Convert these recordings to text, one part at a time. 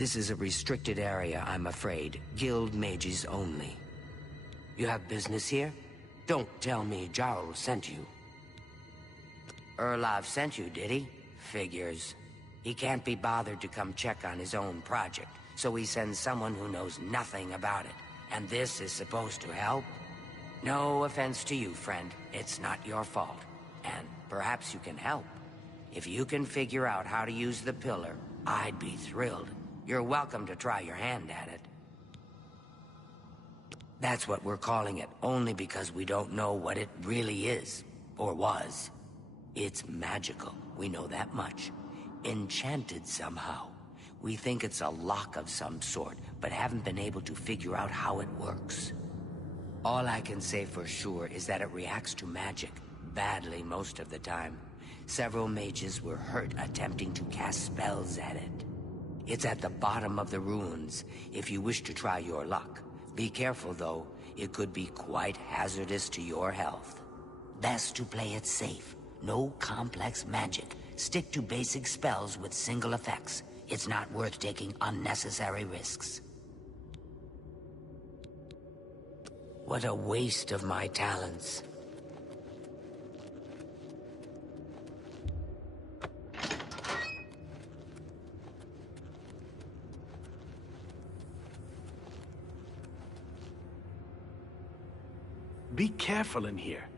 This is a restricted area, I'm afraid. Guild mages only. You have business here? Don't tell me Jarl sent you. Erlov sent you, did he? Figures. He can't be bothered to come check on his own project, so he sends someone who knows nothing about it. And this is supposed to help? No offense to you, friend. It's not your fault. And perhaps you can help. If you can figure out how to use the pillar, I'd be thrilled. You're welcome to try your hand at it. That's what we're calling it, only because we don't know what it really is, or was. It's magical, we know that much. Enchanted somehow. We think it's a lock of some sort, but haven't been able to figure out how it works. All I can say for sure is that it reacts to magic, badly most of the time. Several mages were hurt attempting to cast spells at it. It's at the bottom of the ruins, if you wish to try your luck. Be careful, though. It could be quite hazardous to your health. Best to play it safe. No complex magic. Stick to basic spells with single effects. It's not worth taking unnecessary risks. What a waste of my talents. Be careful in here.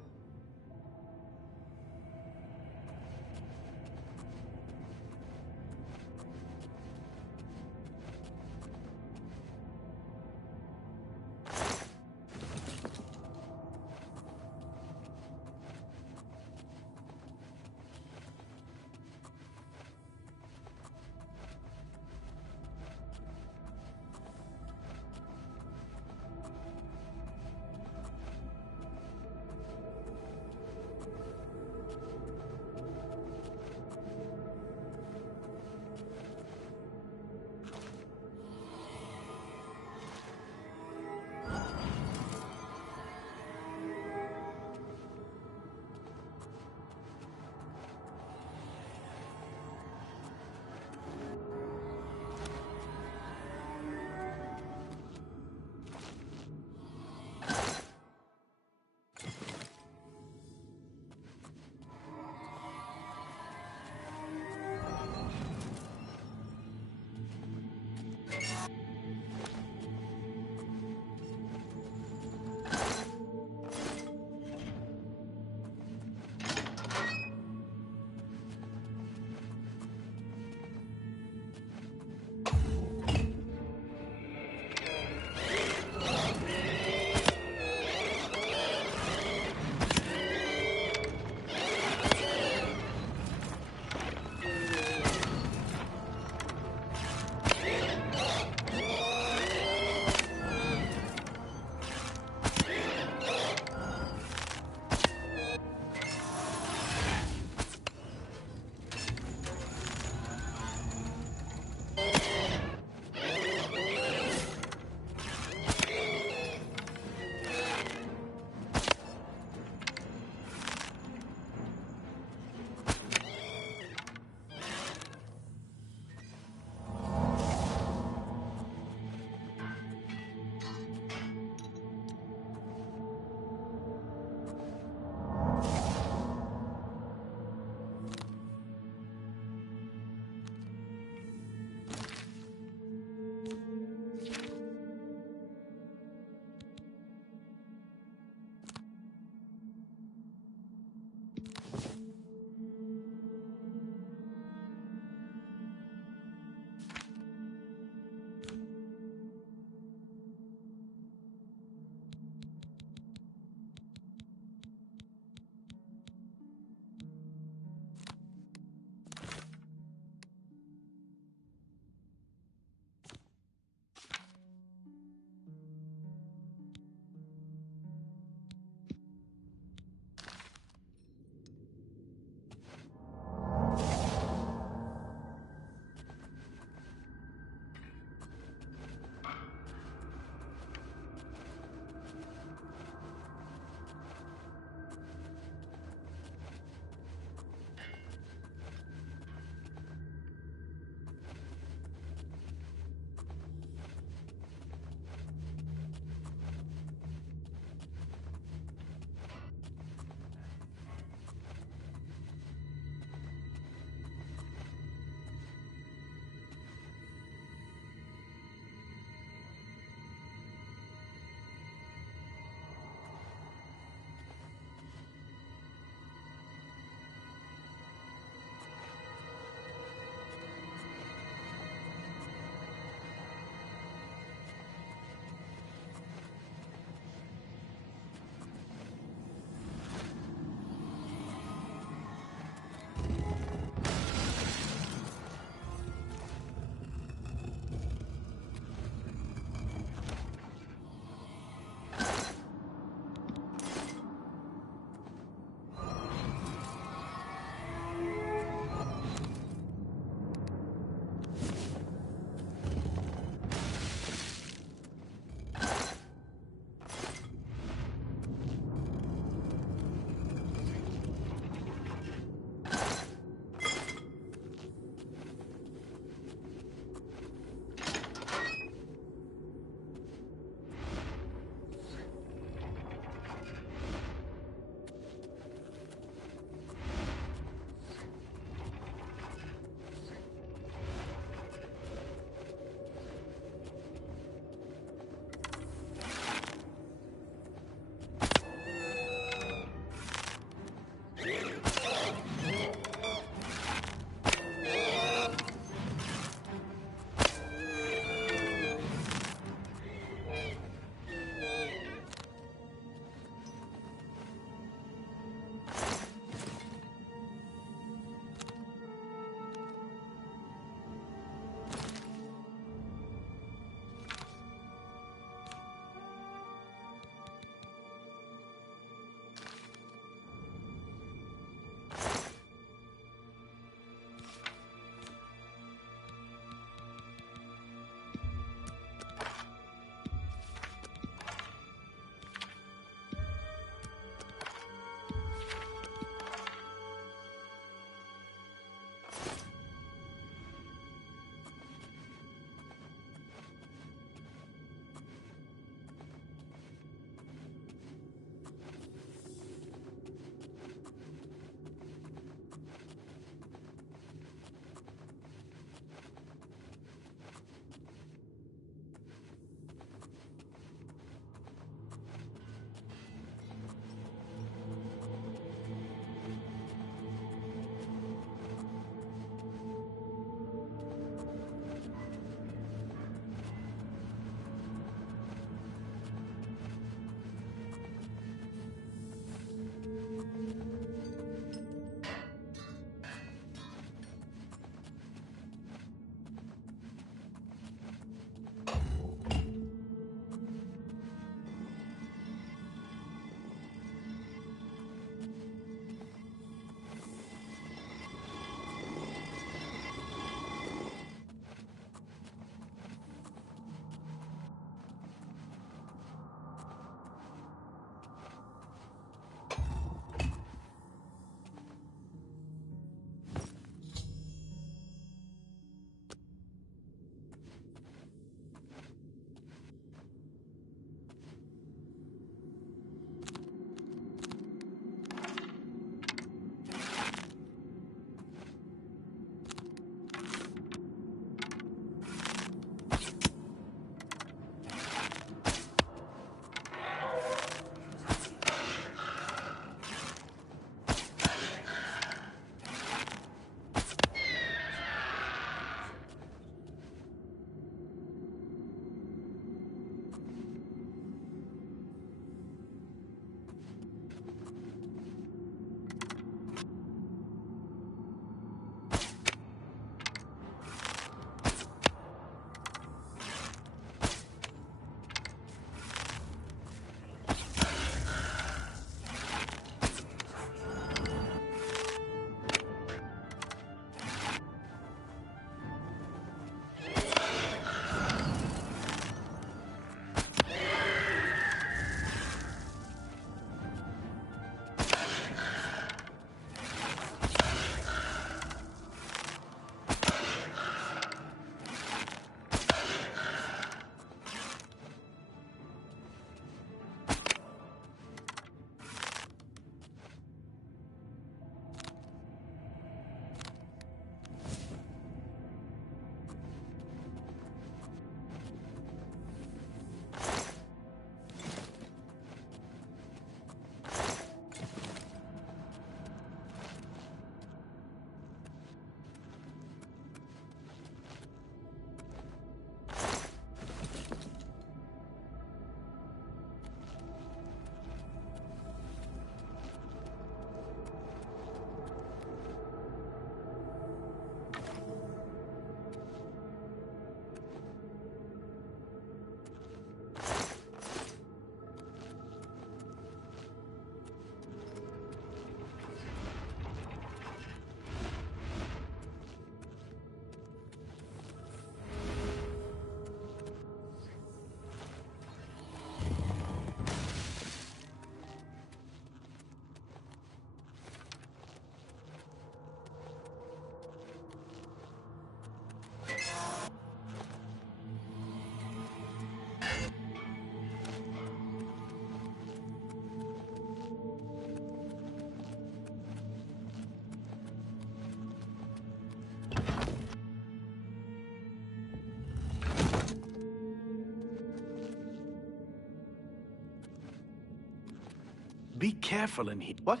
be careful in here. What?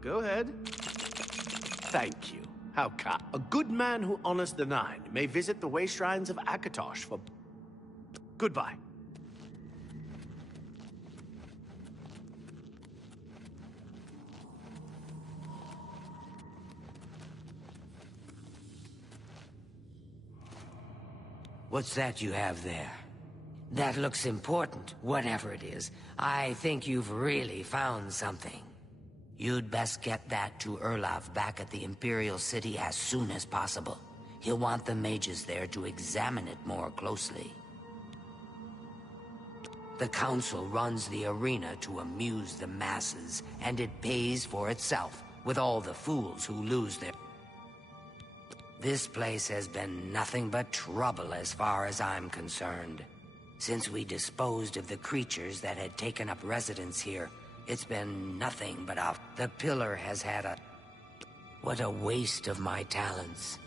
Go ahead. Thank you. How kind. A good man who honors the Nine may visit the way shrines of Akatosh for... Goodbye. What's that you have there? That looks important, whatever it is. I think you've really found something. You'd best get that to Erlaf back at the Imperial City as soon as possible. He'll want the mages there to examine it more closely. The Council runs the arena to amuse the masses, and it pays for itself, with all the fools who lose their... This place has been nothing but trouble as far as I'm concerned. Since we disposed of the creatures that had taken up residence here, it's been nothing but a... The Pillar has had a... What a waste of my talents.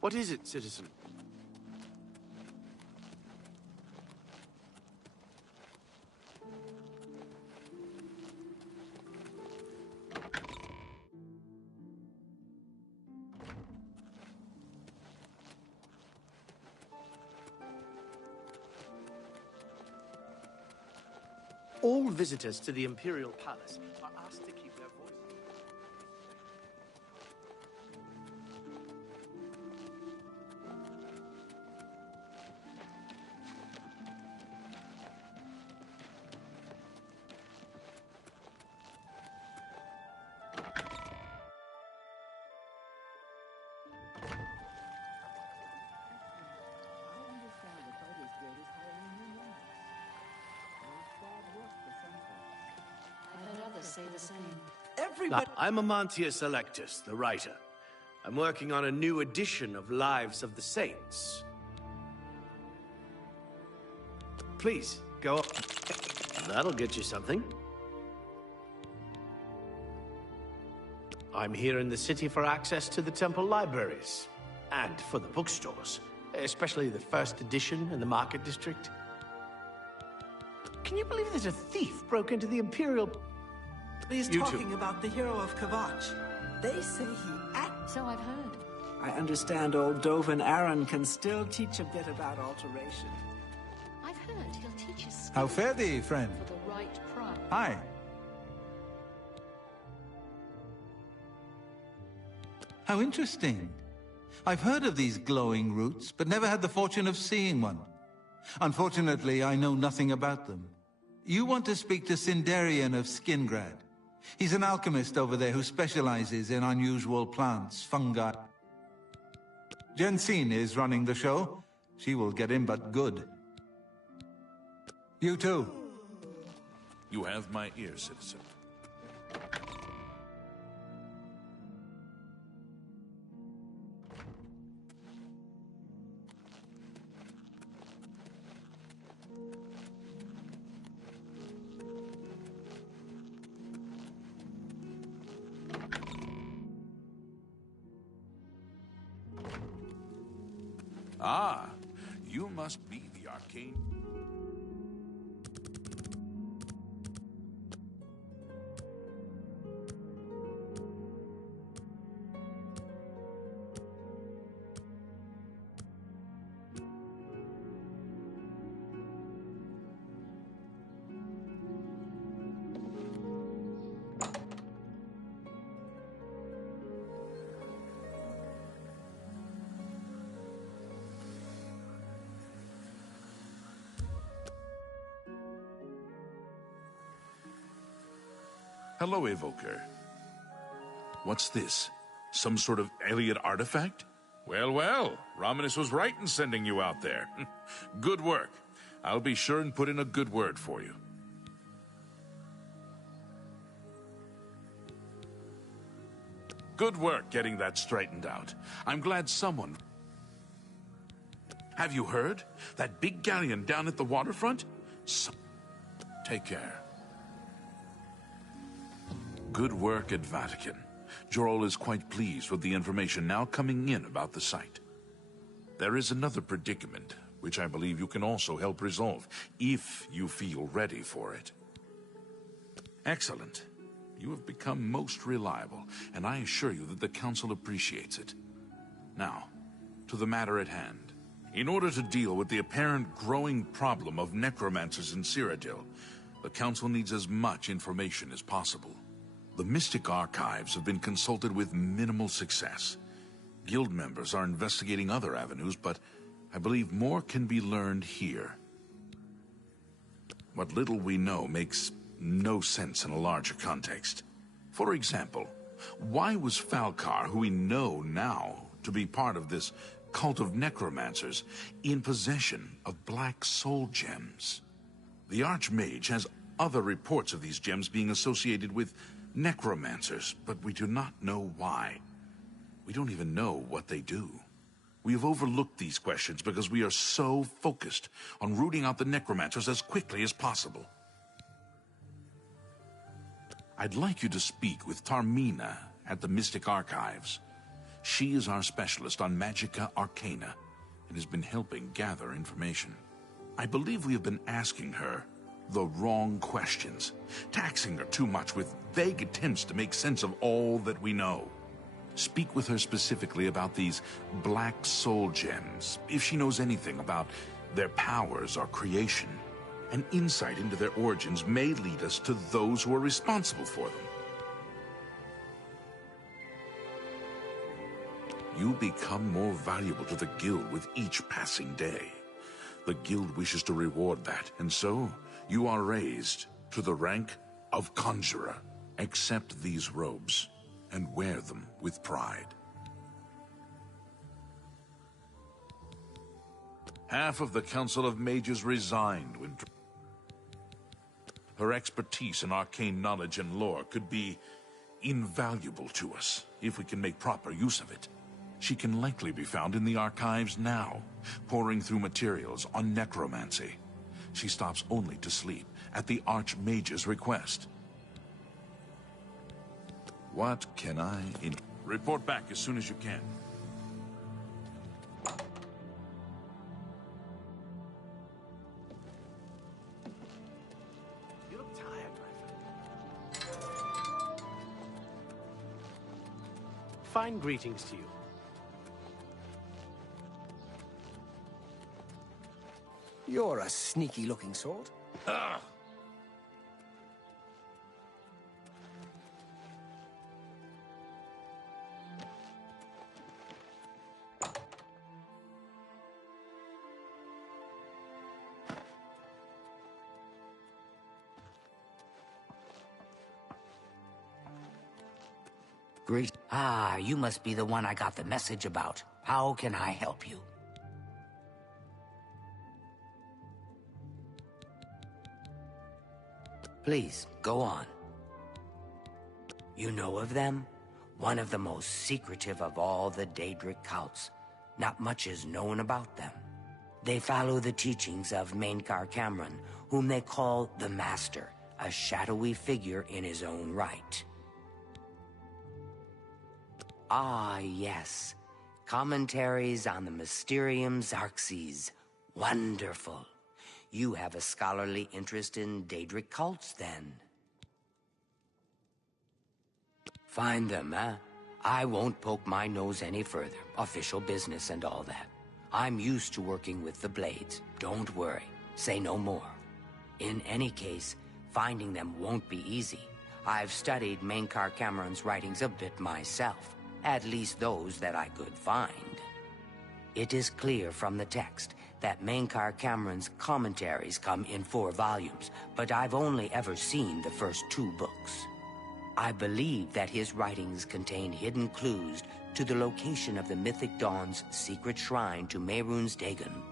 What is it, citizen? All visitors to the Imperial Palace are asked to keep their voices. Say the same. I'm Amantius Electus, the writer. I'm working on a new edition of Lives of the Saints. Please, go up. That'll get you something. I'm here in the city for access to the temple libraries. And for the bookstores. Especially the first edition in the market district. Can you believe that a thief broke into the Imperial... He's talking about the hero of Kavach. They say he acts. So I've heard. I understand old Dovin Aaron can still teach a bit about alteration. I've heard he'll teach us. How fare thee, friend? For the right price. Hi. How interesting. I've heard of these glowing roots, but never had the fortune of seeing one. Unfortunately, I know nothing about them. You want to speak to Sindarian of Skingrad. He's an alchemist over there who specializes in unusual plants, fungi. Jensine is running the show. She will get in but good. You too. You have my ear, citizen. Ah, you must be the arcane... Hello, Evoker. What's this? Some sort of alien artifact? Well, well, Romanus was right in sending you out there. Good work. I'll be sure and put in a good word for you. Good work getting that straightened out. I'm glad someone... Have you heard? That big galleon down at the waterfront? Take care. Good work at Vatican. Jorol is quite pleased with the information now coming in about the site. There is another predicament, which I believe you can also help resolve, if you feel ready for it. Excellent. You have become most reliable, and I assure you that the Council appreciates it. Now, to the matter at hand. In order to deal with the apparent growing problem of necromancers in Cyrodiil, the Council needs as much information as possible. The Mystic Archives have been consulted with minimal success. Guild members are investigating other avenues, but I believe more can be learned here. What little we know makes no sense in a larger context. For example, why was Falcar, who we know now to be part of this cult of necromancers, in possession of black soul gems? The Archmage has other reports of these gems being associated with necromancers, but we do not know why. We don't even know what they do. We have overlooked these questions because we are so focused on rooting out the necromancers as quickly as possible. I'd like you to speak with Tarmina at the Mystic Archives. She is our specialist on Magica Arcana and has been helping gather information. I believe we have been asking her the wrong questions, taxing her too much with vague attempts to make sense of all that we know. Speak with her specifically about these black soul gems, if she knows anything about their powers or creation. An insight into their origins may lead us to those who are responsible for them. You become more valuable to the Guild with each passing day. The Guild wishes to reward that, and so you are raised to the rank of Conjurer. Accept these robes and wear them with pride. Half of the Council of Mages resigned when... Her expertise in arcane knowledge and lore could be invaluable to us if we can make proper use of it. She can likely be found in the archives now, poring through materials on necromancy. She stops only to sleep at the Archmage's request. What can I... Report back as soon as you can. You look tired, my friend. Fine greetings to you. You're a sneaky-looking sort. Ugh. Great. Ah, you must be the one I got the message about. How can I help you? Please, go on. You know of them? One of the most secretive of all the Daedric cults. Not much is known about them. They follow the teachings of Mainkar Cameron, whom they call the Master, a shadowy figure in his own right. Ah, yes. Commentaries on the Mysterium Xarxes. Wonderful. You have a scholarly interest in Daedric cults, then. Find them, huh? I won't poke my nose any further. Official business and all that. I'm used to working with the Blades. Don't worry. Say no more. In any case, finding them won't be easy. I've studied Mainkar Cameron's writings a bit myself. At least those that I could find. It is clear from the text that Mainkar Cameron's commentaries come in 4 volumes, but I've only ever seen the first 2 books. I believe that his writings contain hidden clues to the location of the Mythic Dawn's secret shrine to Mehrunes Dagon.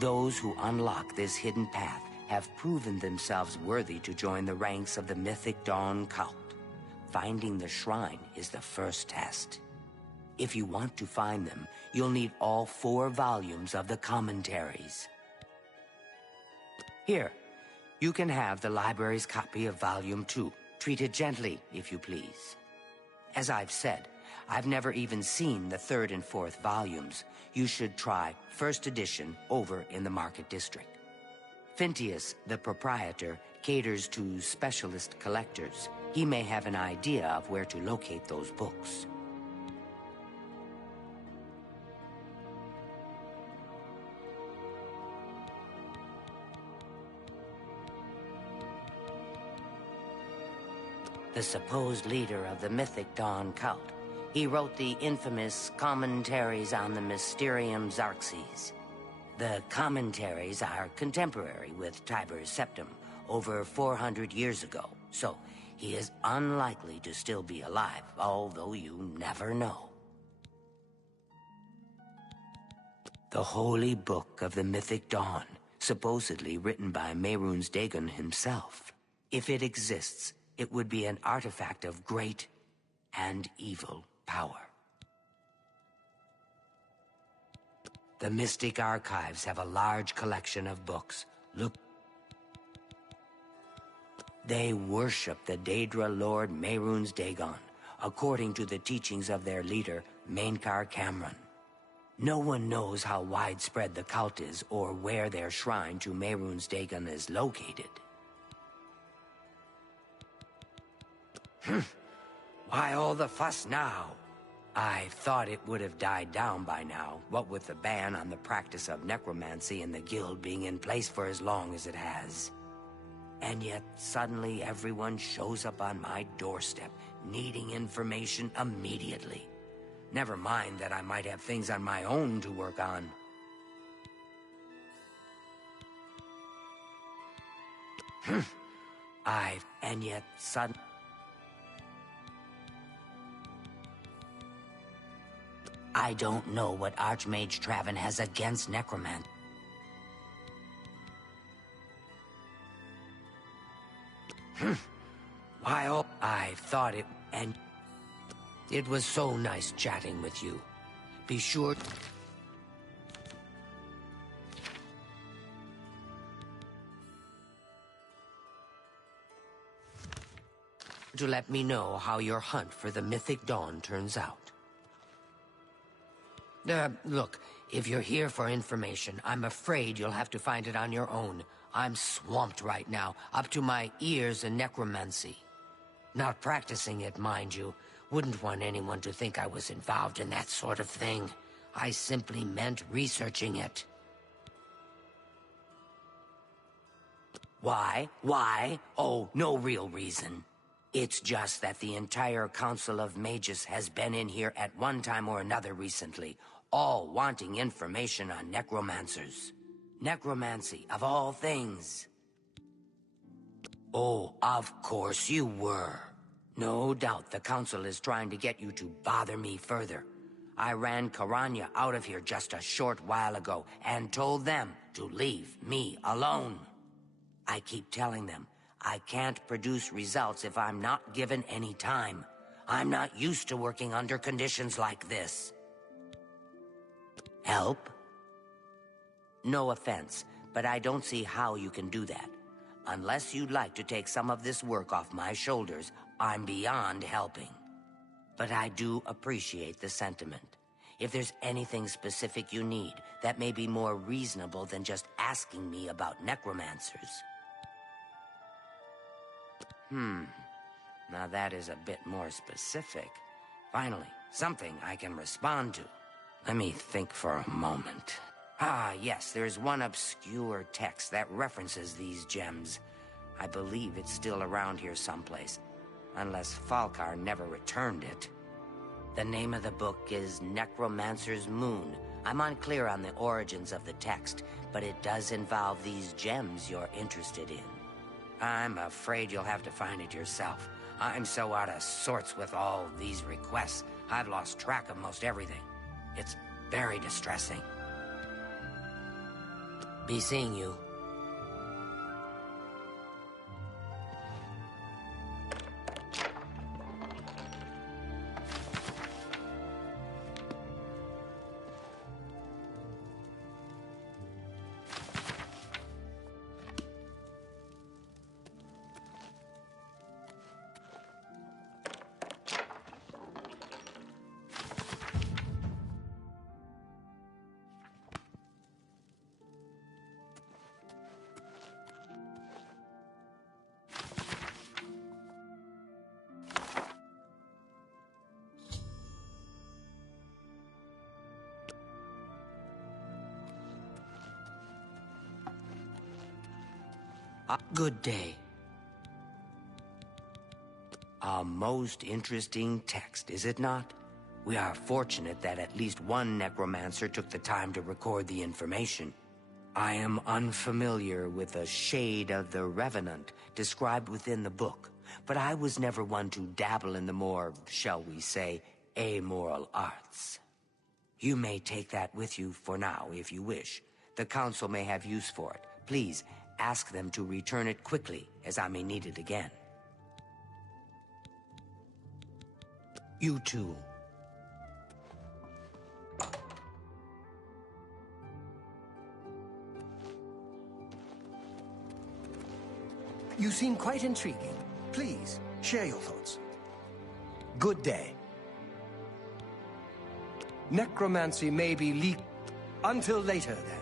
Those who unlock this hidden path have proven themselves worthy to join the ranks of the Mythic Dawn cult. Finding the shrine is the first test. If you want to find them, you'll need all 4 volumes of the commentaries. Here, you can have the library's copy of Volume 2. Treat it gently, if you please. As I've said, I've never even seen the 3rd and 4th volumes. You should try 1st edition over in the Market District. Phintius, the proprietor, caters to specialist collectors. He may have an idea of where to locate those books. The supposed leader of the Mythic Dawn cult. He wrote the infamous Commentaries on the Mysterium Xarxes. The commentaries are contemporary with Tiber's Septum, over 400 years ago, so he is unlikely to still be alive, although you never know. The Holy Book of the Mythic Dawn, supposedly written by Mehrunes Dagon himself. If it exists, it would be an artifact of great and evil power. The Mystic Archives have a large collection of books. Look. They worship the Daedra Lord Mehrunes Dagon, according to the teachings of their leader, Mainkar Cameron. No one knows how widespread the cult is or where their shrine to Mehrunes Dagon is located. Why all the fuss now? I thought it would have died down by now, what with the ban on the practice of necromancy and the guild being in place for as long as it has. And yet, suddenly everyone shows up on my doorstep, needing information immediately. Never mind that I might have things on my own to work on. And yet, I don't know what Archmage Traven has against necromancy. While I thought it, and it was so nice chatting with you. Be sure to let me know how your hunt for the Mythic Dawn turns out. Look, if you're here for information, I'm afraid you'll have to find it on your own. I'm swamped right now, up to my ears in necromancy. Not practicing it, mind you. Wouldn't want anyone to think I was involved in that sort of thing. I simply meant researching it. Why? Why? Oh, no real reason. It's just that the entire Council of Mages has been in here at one time or another recently, all wanting information on necromancers. Necromancy, of all things. Oh, of course you were. No doubt the Council is trying to get you to bother me further. I ran Karanya out of here just a short while ago and told them to leave me alone. I keep telling them I can't produce results if I'm not given any time. I'm not used to working under conditions like this. Help? No offense, but I don't see how you can do that. Unless you'd like to take some of this work off my shoulders, I'm beyond helping. But I do appreciate the sentiment. If there's anything specific you need, that may be more reasonable than just asking me about necromancers. Now that is a bit more specific. Finally, something I can respond to. Let me think for a moment. Ah, yes, there's one obscure text that references these gems. I believe it's still around here someplace, unless Falkar never returned it. The name of the book is Necromancer's Moon. I'm unclear on the origins of the text, but it does involve these gems you're interested in. I'm afraid you'll have to find it yourself. I'm so out of sorts with all these requests, I've lost track of most everything. It's very distressing. Be seeing you. Good day. A most interesting text, is it not? We are fortunate that at least one necromancer took the time to record the information. I am unfamiliar with the shade of the Revenant described within the book, but I was never one to dabble in the more, shall we say, amoral arts. You may take that with you for now, if you wish. The Council may have use for it. Please, ask them to return it quickly, as I may need it again. You too. You seem quite intriguing. Please, share your thoughts. Good day. Necromancy may be leaked. Until later, then.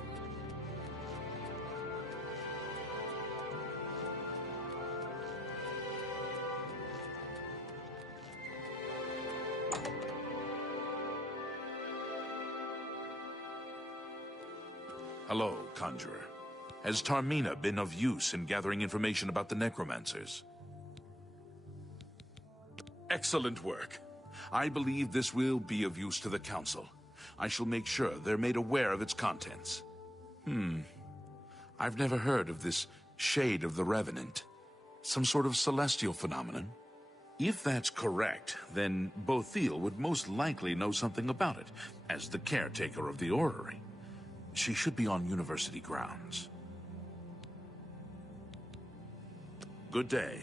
Hello, Conjurer. Has Tarmina been of use in gathering information about the necromancers? Excellent work. I believe this will be of use to the Council. I shall make sure they're made aware of its contents. I've never heard of this Shade of the Revenant. Some sort of celestial phenomenon? If that's correct, then Bothil would most likely know something about it, as the caretaker of the orrery. She should be on university grounds. Good day.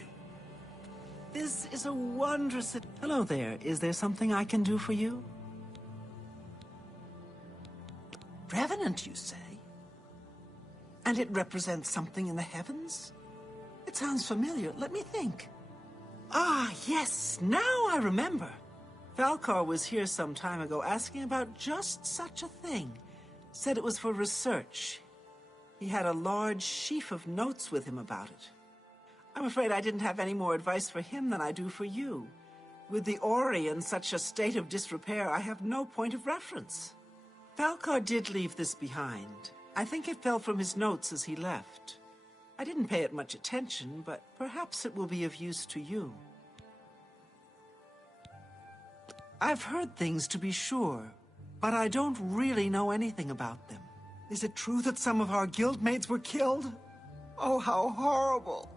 This is a wondrous... Hello there. Is there something I can do for you? Revenant, you say? And it represents something in the heavens? It sounds familiar. Let me think. Ah, yes. Now I remember. Falcar was here some time ago asking about just such a thing. Said it was for research. He had a large sheaf of notes with him about it. I'm afraid I didn't have any more advice for him than I do for you. With the Ori in such a state of disrepair, I have no point of reference. Falcar did leave this behind. I think it fell from his notes as he left. I didn't pay it much attention, but perhaps it will be of use to you. I've heard things, to be sure, but I don't really know anything about them. Is it true that some of our guildmates were killed? Oh, how horrible!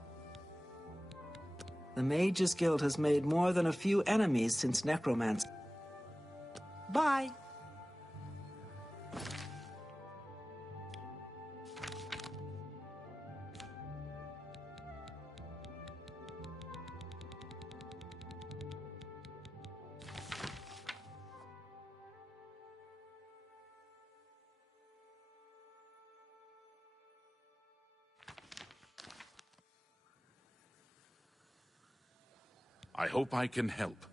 The Mages Guild has made more than a few enemies since Necromancy. Bye! I hope I can help.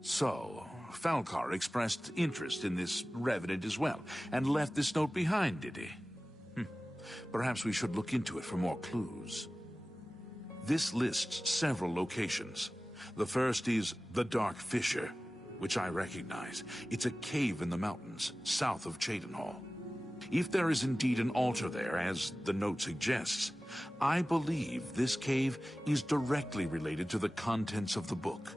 So, Falcar expressed interest in this Revenant as well, and left this note behind, did he? Perhaps we should look into it for more clues. This lists several locations. The first is the Dark Fissure, which I recognize. It's a cave in the mountains, south of Cheydinhall. If there is indeed an altar there, as the note suggests, I believe this cave is directly related to the contents of the book.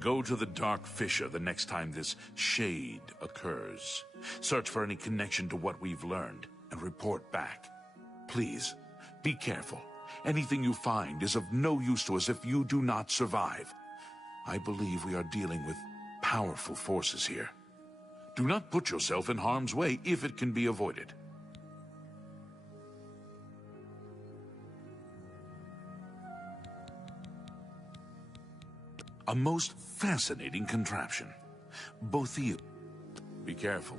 Go to the Dark Fissure the next time this shade occurs. Search for any connection to what we've learned, and report back. Please, be careful. Anything you find is of no use to us if you do not survive. I believe we are dealing with powerful forces here. Do not put yourself in harm's way if it can be avoided. A most fascinating contraption. Both you. Be careful.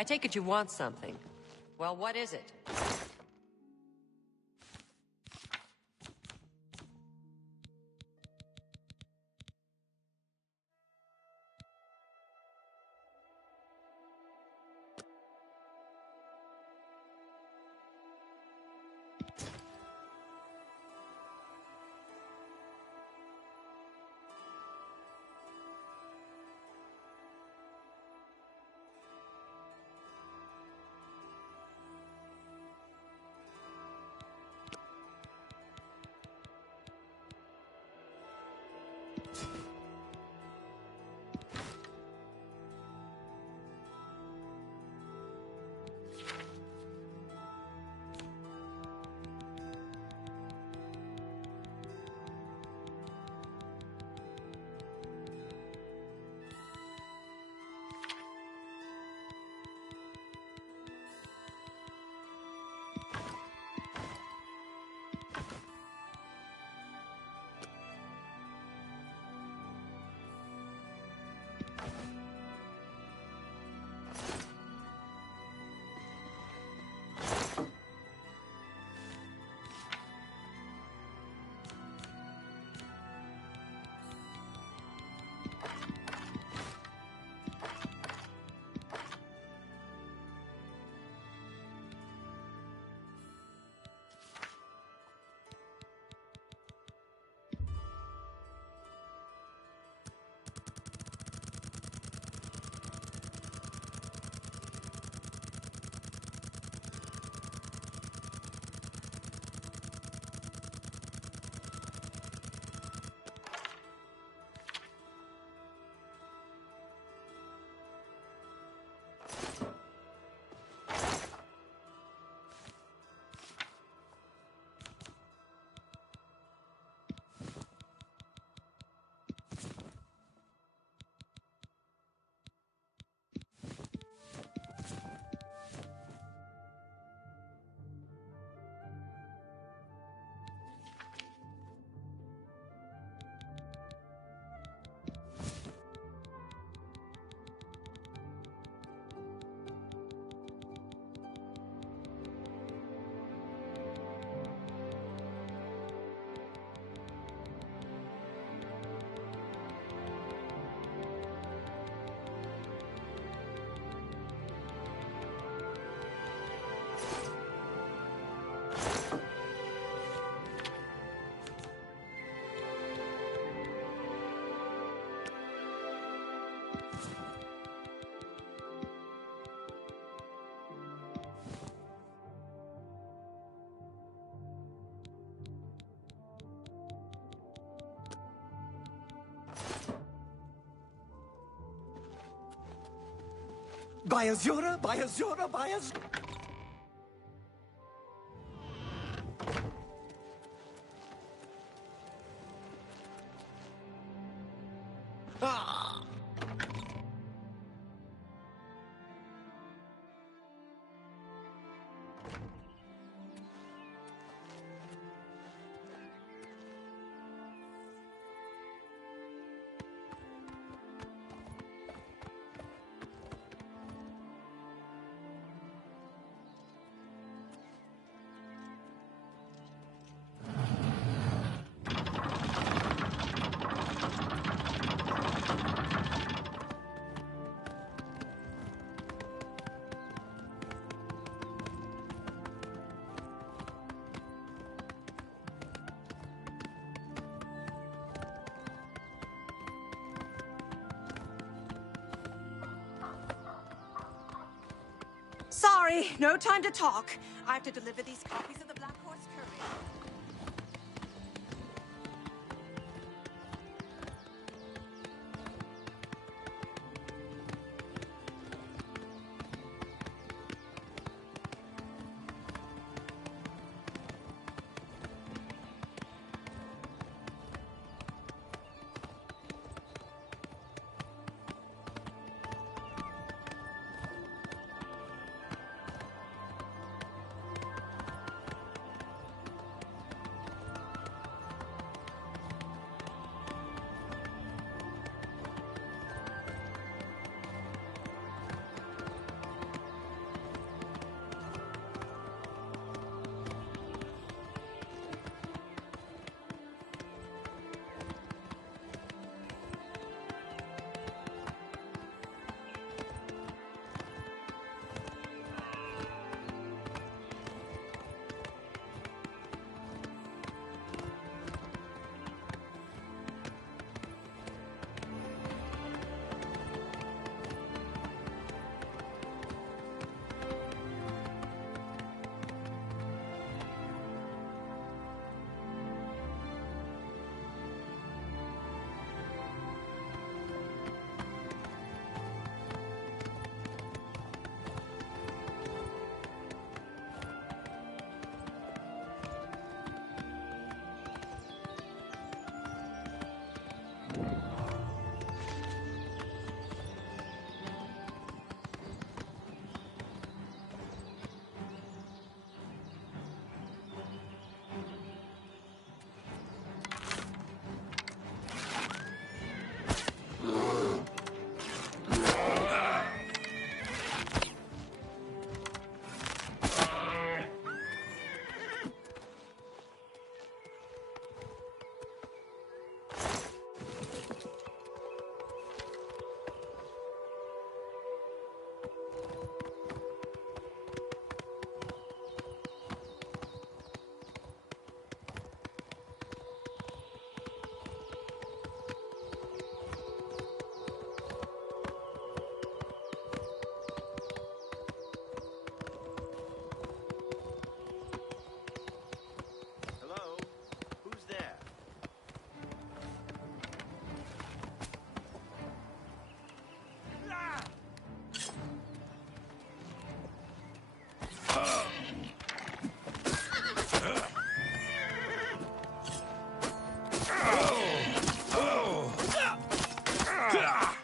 I take it you want something. Well, what is it? By Azura, by Azura, by Azura. Sorry, no time to talk. I have to deliver these copies of the Black Horse Courier. Gah!